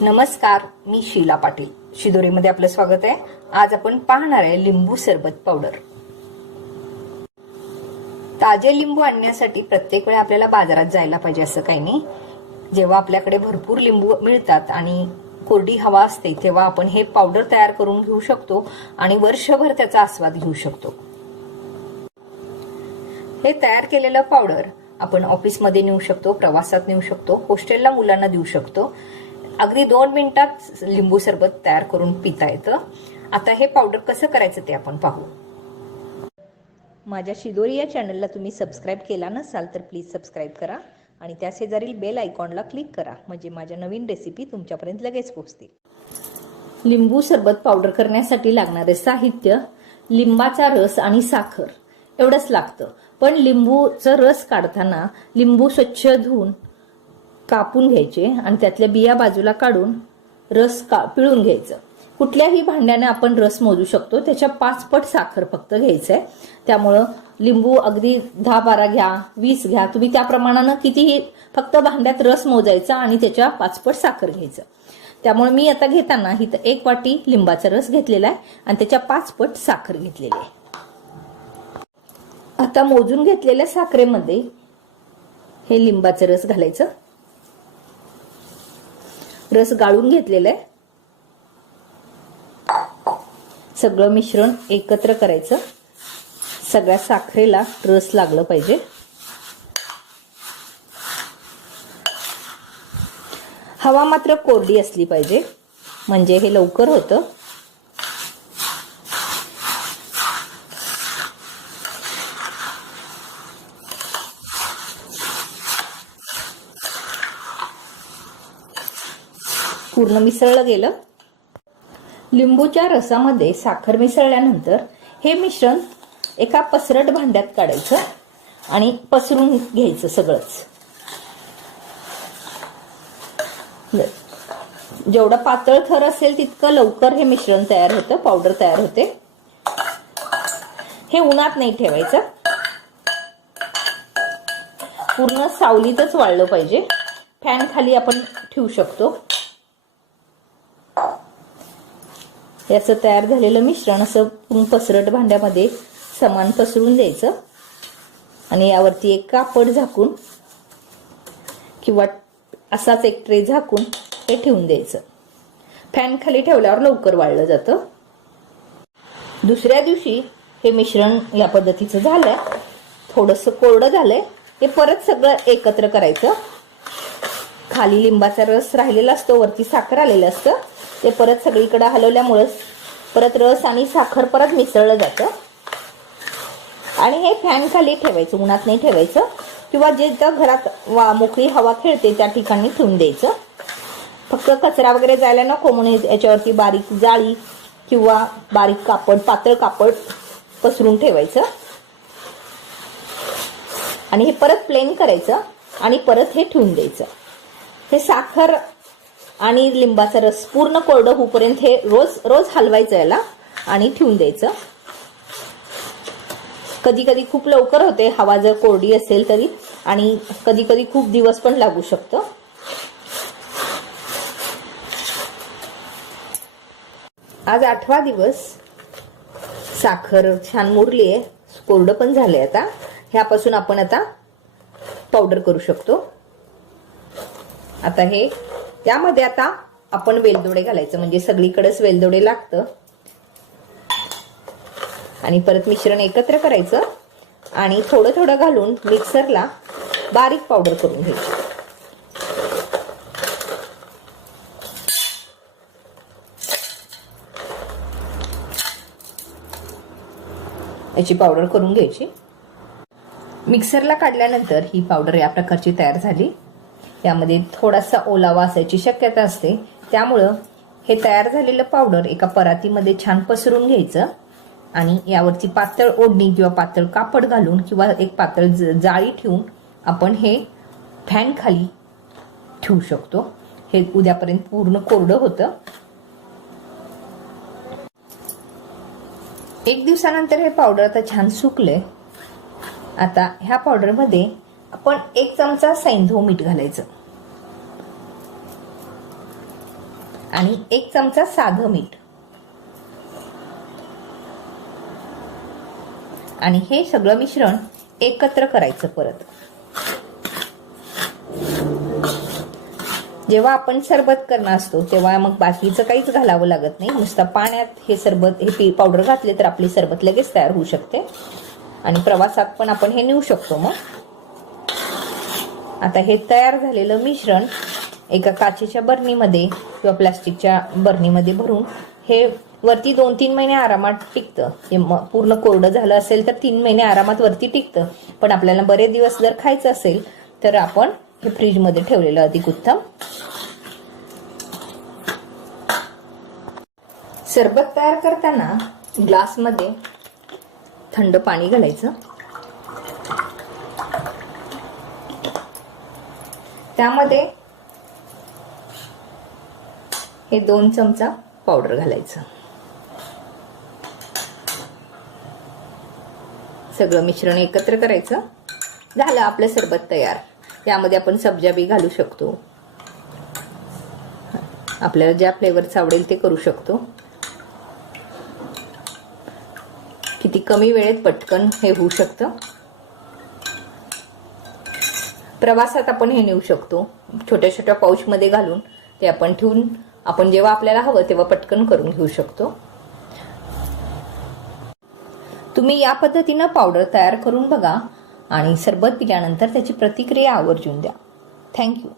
नमस्कार मी शीला पाटील. शिदोरीमध्ये आपलं स्वागत आहे. आज आपण पाहणार आहे लिंबू सरबत पावडर ताजे लिंबू आणण्यासाठी प्रत्येक वेळा आपल्याला बाजारात जायला पाहिजे असं काही नाही. जेव्हा आपल्याकडे भरपूर लिंबू मिळतात आणि कोरडी हवा असते तेव्हा आपण हे पावडर तयार करून घेऊ शकतो आणि वर्षभर त्याचा आस्वाद घेऊ शकतो. हे तयार केलेलं पावडर आपण ऑफिसमध्ये नेऊ शकतो प्रवासात नेऊ शकतो हॉस्टेलला मुलांना देऊ शकतो. अगदी दोन मिनिटात लिंबू सरबत तयार करून पिता येतं. आता हे पावडर कसं करायचं ते आपण पाहू. माझ्या शिदोरी या चॅनलला तुम्ही सबस्क्राईब केला नसाल तर प्लीज सबस्क्राईब करा आणि त्या शेजारील बेल आयकॉनला क्लिक करा म्हणजे माझ्या नवीन रेसिपी तुमच्यापर्यंत लगेच पोहोचतील. लिंबू सरबत पावडर करण्यासाठी लागणारे साहित्य लिंबाचा रस आणि साखर एवढंच लागतं. पण लिंबूचं रस काढताना लिंबू स्वच्छ धुवून कापून घ्यायचे आणि त्यातल्या बिया बाजूला काढून रस का पिळून घ्यायचं. कुठल्याही भांड्याने आपण रस मोजू शकतो. त्याच्या पाच पट साखर फक्त घ्यायचं. आहे त्यामुळं लिंबू अगदी दहा बारा घ्या वीस घ्या. तुम्ही त्या प्रमाणानं कितीही फक्त भांड्यात रस मोजायचा आणि त्याच्या पाचपट साखर घ्यायचं. त्यामुळे मी आता घेताना इथं एक वाटी लिंबाचा रस घेतलेला आहे आणि त्याच्या पाचपट साखर घेतलेली आहे. आता मोजून घेतलेल्या साखरेमध्ये हे लिंबाचं रस घालायचं. रस गाळून घेतलेला आहे. सगळं मिश्रण एकत्र करायचं. सगळ्या साखरेला रस लागलं पाहिजे. हवा मात्र कोरडी असली पाहिजे. म्हणजे हे लवकर होतं. पूर्ण मिसळलं गेलं. लिंबूच्या रसामध्ये साखर मिसळल्यानंतर हे मिश्रण एका पसरट भांड्यात काढायचं आणि पसरून घ्यायचं सगळंच. जेवढं पातळ थर असेल तितकं लवकर हे मिश्रण तयार होतं पावडर तयार होते. हे उन्हात नाही ठेवायचं. पूर्ण सावलीतच वाळलं पाहिजे. फॅन खाली आपण ठेवू शकतो. याचं तयार झालेलं मिश्रण असं पसरट भांड्यामध्ये समान पसरून द्यायचं. आणि यावरती एक कापड झाकून किंवा असाच एक ट्रे झाकून हे ठेवून द्यायचं. फॅन खाली ठेवल्यावर लवकर वाळलं जातं. दुसऱ्या दिवशी हे मिश्रण या पद्धतीचं झालंय. थोडंसं कोरडं झालंय. हे परत सगळं एकत्र करायचं. खाली लिंबाचा रस राहिलेला असतो वरती साखर आलेलं असतं. ते परत सगळीकडे हलवल्यामुळंच परत रस आणि साखर परत मिसळलं जातं. आणि हे फॅन खाली ठेवायचं उन्हात नाही ठेवायचं. किंवा जिथं घरात वा मोकळी हवा खेळते त्या ठिकाणी ठेवून द्यायचं. फक्त कचरा वगैरे जायला नको म्हणून याच्यावरती बारीक जाळी किंवा बारीक कापड पातळ कापड पसरून ठेवायचं. आणि हे परत प्लेन करायचं आणि परत हे ठेवून द्यायचं. हे साखर आणि लिंबाचा रस पूर्ण कोरडं होऊपर्यंत हे रोज रोज हलवायचं याला आणि ठेवून द्यायचं. कधी कधी खूप लवकर होते हवा जर कोरडी असेल तरी आणि कधी कधी खूप दिवस पण लागू शकतं. आज आठवा दिवस. साखर छान मुरली आहे कोरडं पण झालंय आता. ह्यापासून आपण आता पावडर करू शकतो. आता हे त्यामध्ये आता आपण वेलदोडे घालायचं. म्हणजे सगळीकडेच वेलदोडे लागतं. आणि परत मिश्रण एकत्र करायचं. आणि थोडं थोडं घालून मिक्सरला बारीक पावडर करून घ्यायची. याची पावडर करून घ्यायची. मिक्सरला काढल्यानंतर ही पावडर या प्रकारची तयार झाली. यामध्ये थोडासा ओलावा असायची शक्यता असते. त्यामुळं हे तयार झालेलं पावडर एका परातीमध्ये छान पसरून घ्यायचं आणि यावरती पातळ ओढणी किंवा पातळ कापड घालून किंवा एक पातळ जाळी ठेवून आपण हे फॅन खाली ठेवू शकतो. हे उद्यापर्यंत पूर्ण कोरडं होतं. एक दिवसानंतर हे पावडर आता छान सुकले आता ह्या पावडरमध्ये आपण एक चमचा सैंधव मीठ घालायचं. आणि एक चमचा साधं मीठ. आणि हे सगळं मिश्रण एकत्र करायचं परत. जेव्हा आपण सरबत करणार असतो तेव्हा मग बाकीचं काहीच घालावं लागत नाही. नुसतं पाण्यात हे सरबत हे पी पावडर घातले तर आपली सरबत लगेच तयार होऊ शकते. आणि प्रवासात पण आपण हे नेऊ शकतो मग. आता हे तयार झालेलं मिश्रण एका काचेच्या बरणीमध्ये किंवा प्लास्टिकच्या बरणीमध्ये भरून हे वरती दोन तीन महिने आरामात टिकतं. हे पूर्ण कोरडं झालं असेल तर तीन महिने आरामात वरती टिकतं. पण आपल्याला बरेच दिवस जर खायचं असेल तर आपण हे फ्रीजमध्ये ठेवलेलं अधिक उत्तम. सरबत तयार करताना ग्लासमध्ये थंड पाणी घालायचं. त्यामध्ये हे दोन चमचा पावडर घालायचं. सगळं मिश्रण एकत्र करायचं. झालं आपलं सरबत तयार. यामध्ये आपण सब्जा बी घालू शकतो. आपल्याला ज्या फ्लेवरचं आवडेल ते करू शकतो. किती कमी वेळेत पटकन हे होऊ शकतं. प्रवासात आपण हे नेऊ शकतो. छोट्या छोट्या पाऊचमध्ये घालून ते आपण ठेवून आपण जेव्हा आपल्याला हवं तेव्हा पटकन करून घेऊ शकतो. तुम्ही या पद्धतीनं पावडर तयार करून बघा आणि सरबत पिल्यानंतर त्याची प्रतिक्रिया आवर्जून द्या. थँक्यू